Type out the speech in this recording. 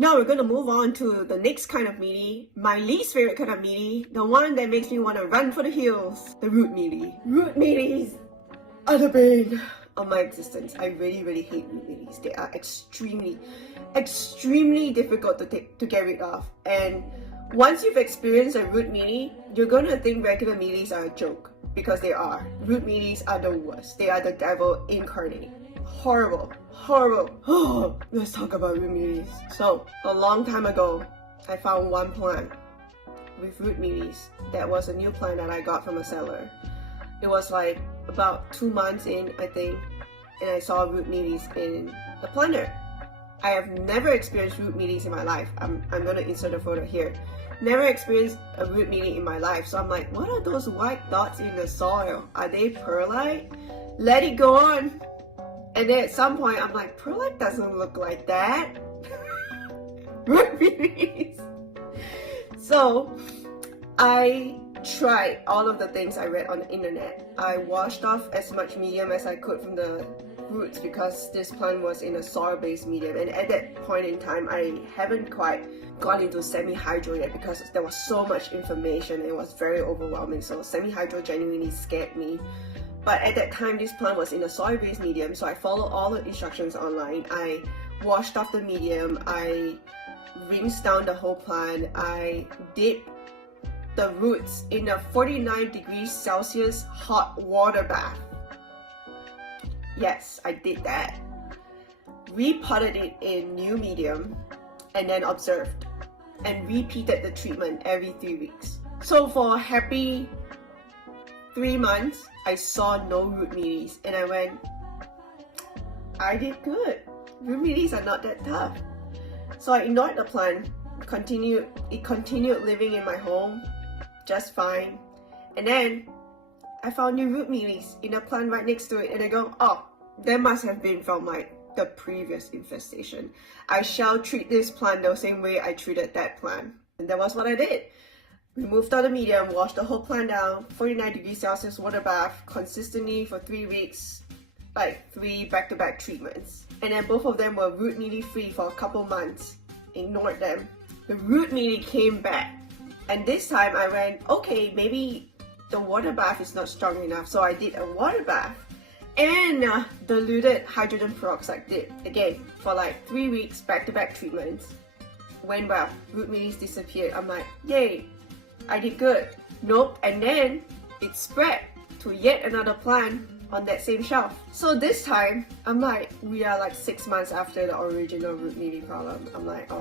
Now we're gonna move on to the next kind of mealy, my least favorite kind of mealy, the one that makes me want to run for the hills, the root mealy. Root mealies are the bane of my existence. I really hate root mealies. They are extremely difficult to get rid of. And once you've experienced a root mealy, you're gonna think regular mealies are a joke, because they are. Root mealies are the worst. They are the devil incarnate. Horrible. Oh, let's talk about root mealies. So, a long time ago, I found one plant with root mealies. That was a new plant that I got from a seller. It was like about 2 months in, I think, and I saw root mealies in the planter. I have never experienced root mealies in my life. I'm gonna insert a photo here. Never experienced a root mealy in my life. So I'm like, what are those white dots in the soil? Are they perlite? Let it go on. And then at some point, I'm like, perlite doesn't look like that. Root mealies. So I tried all of the things I read on the internet. I washed off as much medium as I could from the roots because this plant was in a soil-based medium, and at that point in time I haven't quite got into semi-hydro yet because there was so much information and it was very overwhelming. So semi-hydro genuinely scared me. But at that time this plant was in a soil-based medium, so I followed all the instructions online. I washed off the medium, I rinsed down the whole plant, I dipped the roots in a 49 degrees Celsius hot water bath. Yes, I did that. Repotted it in new medium and then observed and repeated the treatment every 3 weeks. So for a happy 3 months, I saw no root mealies and I went, I did good. Root mealies are not that tough. So I ignored the plant, it continued living in my home just fine. And then I found new root mealies in a plant right next to it, and I go, oh, that must have been from like the previous infestation. I shall treat this plant the same way I treated that plant. And that was what I did. Removed all the medium, washed the whole plant down, 49 degrees Celsius water bath consistently for 3 weeks, like 3 back-to-back treatments. And then both of them were root mealy free for a couple months. Ignored them. The root mealy came back. And this time I went, okay, maybe the water bath is not strong enough. So I did a water bath and diluted hydrogen peroxide dip again for like 3 weeks, back-to-back treatments. Went well, root mealies disappeared. I'm like, yay, I did good. Nope, and then it spread to yet another plant on that same shelf. So this time, I'm like, we are like 6 months after the original root mealy problem. I'm like, oh.